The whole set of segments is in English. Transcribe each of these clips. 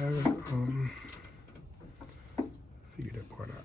haven't figured that part out.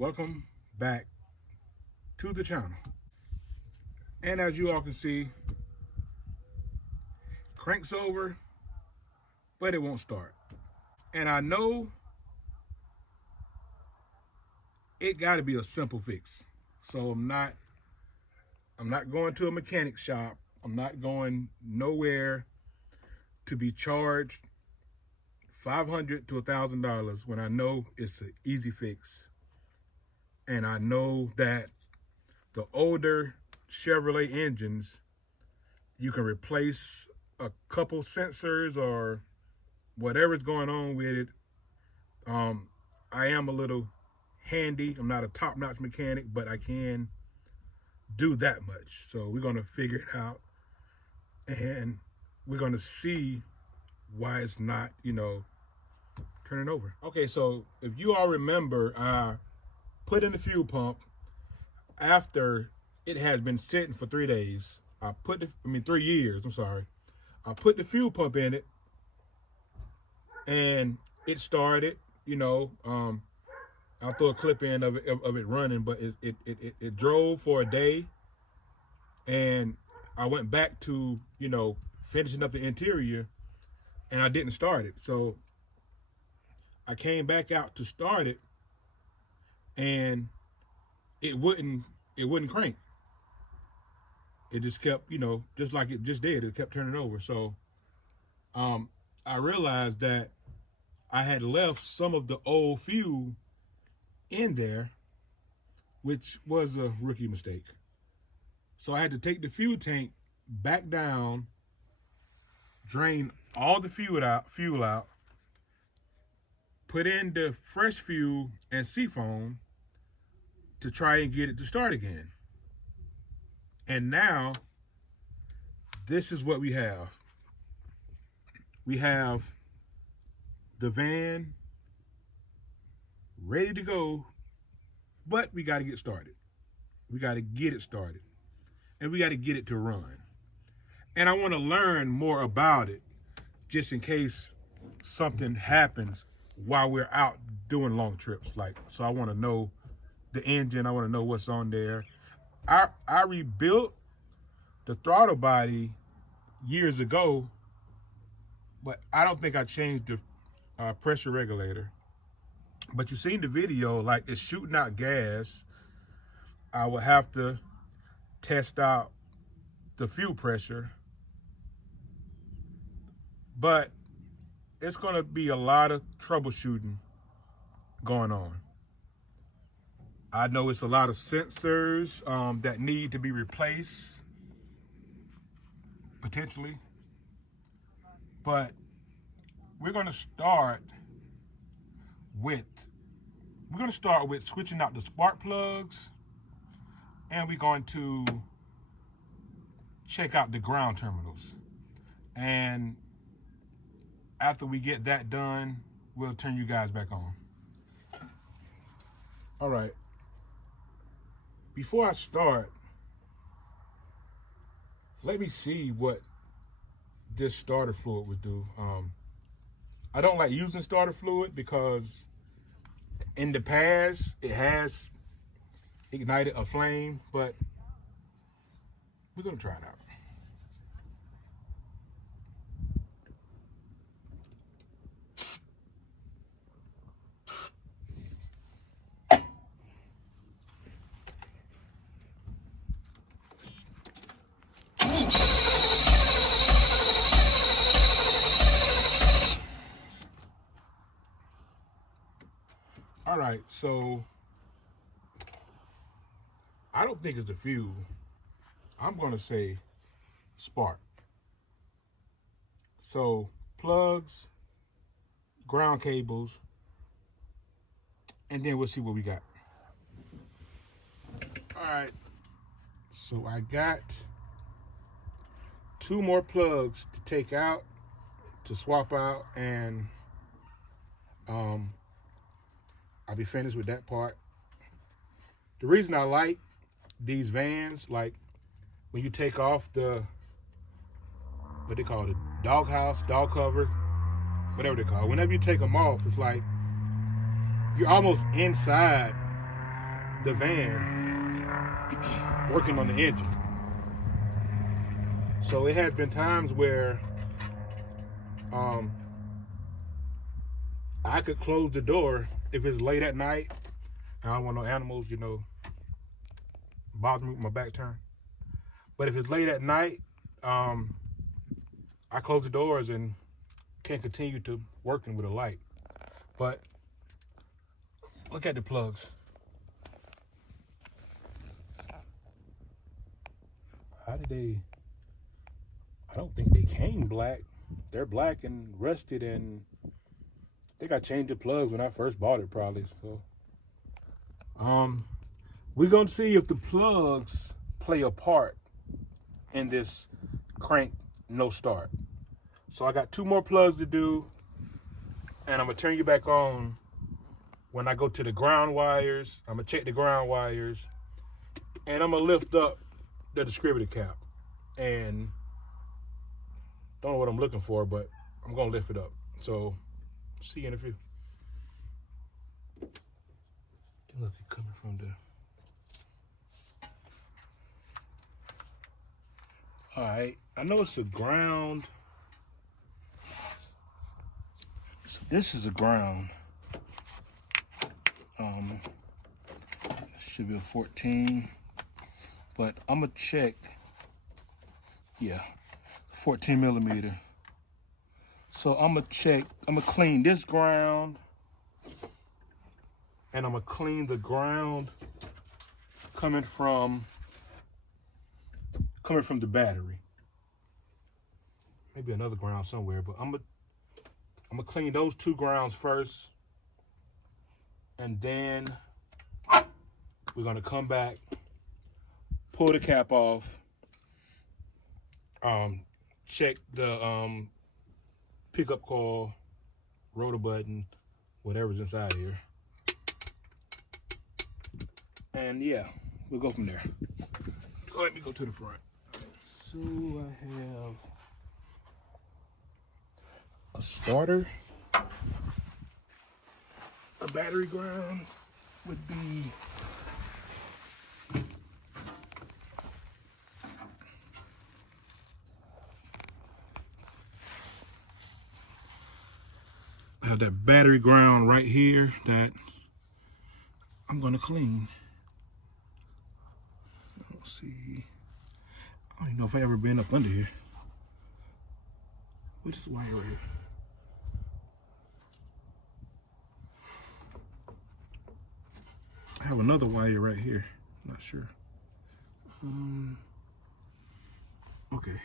Welcome back to the channel. And as you all can see, cranks over, but it won't start. And I know it got to be a simple fix. So I'm not going to a mechanic shop. I'm not going nowhere to be charged $500 to $1,000 when I know it's an easy fix. And I know that the older Chevrolet engines, you can replace a couple sensors or whatever's going on with it. I am a little handy. I'm not a top-notch mechanic, but I can do that much. So we're gonna figure it out, and we're gonna see why it's not, turning over. Okay, so if you all remember, put in the fuel pump after it has been sitting for 3 days. 3 years, I'm sorry. I put the fuel pump in it and it started, I'll throw a clip in of it running, but it drove for a day, and I went back to, finishing up the interior, and I didn't start it. So I came back out to start it, and it wouldn't crank. It just kept, just like it just did, it kept turning over. So I realized that I had left some of the old fuel in there, which was a rookie mistake. So I had to take the fuel tank back down, drain all the fuel out, put in the fresh fuel and seafoam to try and get it to start again. And now, this is what we have. We have the van ready to go, but we got to get started. We got to get it started, and we got to get it to run. And I want to learn more about it, just in case something happens while we're out doing long trips. So I want to know the engine. I want to know what's on there. I rebuilt the throttle body years ago, but I don't think I changed the pressure regulator. But you seen the video, like it's shooting out gas. I would have to test out the fuel pressure, but it's gonna be a lot of troubleshooting going on. I know it's a lot of sensors that need to be replaced, potentially, but we're gonna start with switching out the spark plugs, and we're going to check out the ground terminals. And after we get that done, we'll turn you guys back on. All right. Before I start, let me see what this starter fluid would do. I don't like using starter fluid because in the past it has ignited a flame, but we're gonna try it out. All right, so I don't think it's the fuel. I'm gonna say spark. So plugs, ground cables, and then we'll see what we got. All right, so I got 2 more plugs to take out, to swap out, and I'll be finished with that part. The reason I like these vans, like when you take off the, what they call it, dog house, dog cover, whatever they call it. Whenever you take them off, it's like you're almost inside the van working on the engine. So it has been times where I could close the door if it's late at night. I don't want no animals, bother me with my back turned. But if it's late at night, I close the doors and can't continue to working with a light. But look at the plugs. How did they? I don't think they came black. They're black and rusted, and I think I changed the plugs when I first bought it, probably. So, we're gonna see if the plugs play a part in this crank no start. So I got 2 more plugs to do, and I'm gonna turn you back on when I go to the ground wires. I'm gonna check the ground wires, and I'm gonna lift up the distributor cap. And don't know what I'm looking for, but I'm gonna lift it up. So see you in a few. Look, it's coming from the. All right, I know it's a ground. So this is a ground. Should be a 14, but I'm gonna check. Yeah, 14 millimeter. So I'm gonna clean this ground, and I'm gonna clean the ground coming from the battery. Maybe another ground somewhere, but I'm gonna clean those 2 grounds first, and then we're gonna come back, pull the cap off, check the pickup coil, rotor button, whatever's inside here, and yeah, we'll go from there. Let me go to the front. So I have a starter. A battery ground would be I have that battery ground right here that I'm gonna clean. Let's see. I don't even know if I ever been up under here. What's this wire right here? I have another wire right here. I'm not sure. Okay.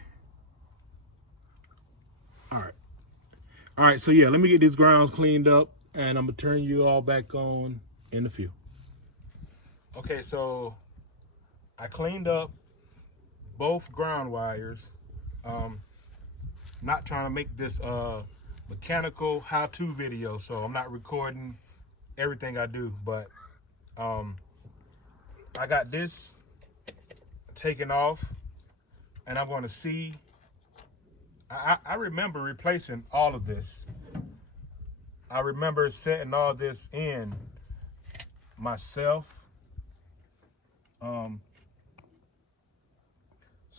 All right, so yeah, let me get these grounds cleaned up and I'm gonna turn you all back on in a few. Okay, so I cleaned up both ground wires. Not trying to make this mechanical how-to video, so I'm not recording everything I do, but I got this taken off and I'm going to see. I remember replacing all of this. I remember setting all this in myself. So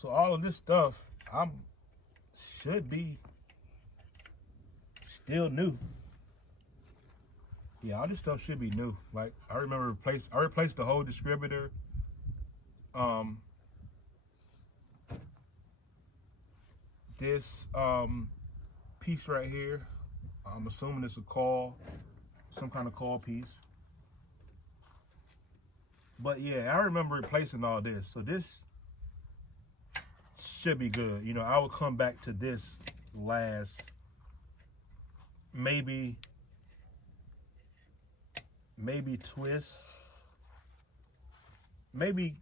all of this stuff should be still new. Yeah, all this stuff should be new. Like I remember I replaced the whole distributor. This piece right here, I'm assuming it's a coil, some kind of coil piece. But yeah, I remember replacing all this. So this should be good. You know, I will come back to this last, maybe twist, maybe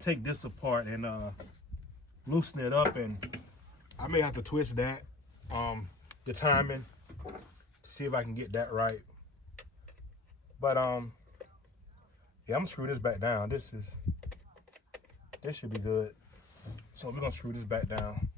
take this apart and loosen it up, and I may have to twist that, the timing, to see if I can get that right. But yeah, I'm gonna screw this back down. This should be good. So we're gonna screw this back down.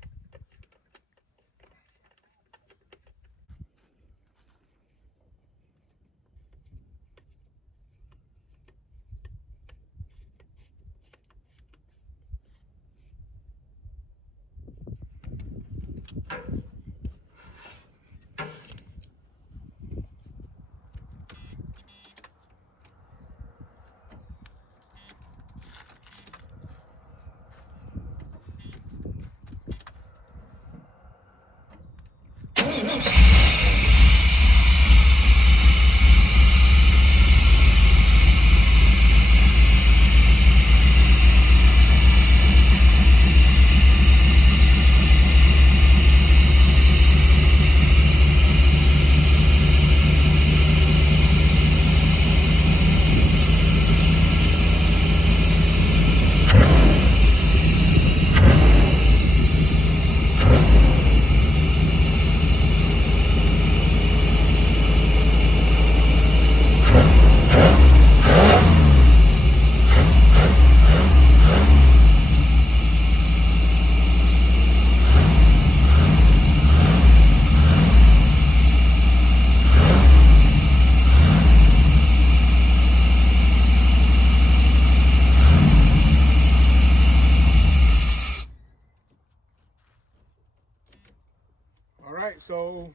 So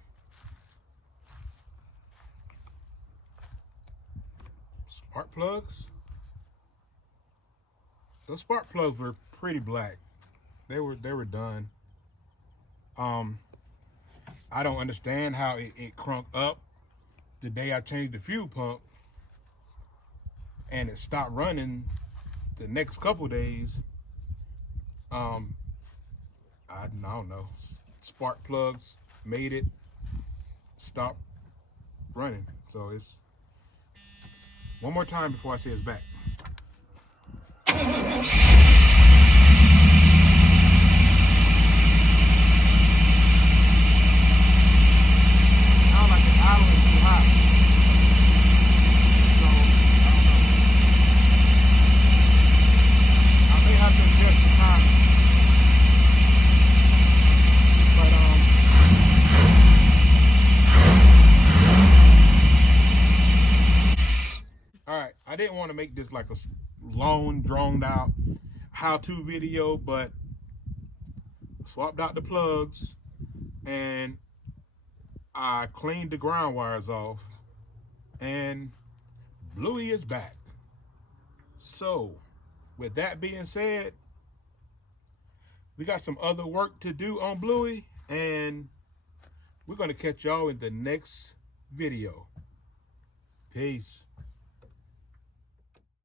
spark plugs. Those spark plugs were pretty black. They were done. I don't understand how it crunk up the day I changed the fuel pump, and it stopped running the next couple days. I don't know. Spark plugs made it stop running. So it's one more time before I say it's back. Sounds like it's idling too hot. So I don't know. I may have to adjust the time. All right, I didn't want to make this like a long, drawn out how-to video, but swapped out the plugs and I cleaned the ground wires off, and Bluey is back. So, with that being said, we got some other work to do on Bluey, and we're going to catch y'all in the next video. Peace.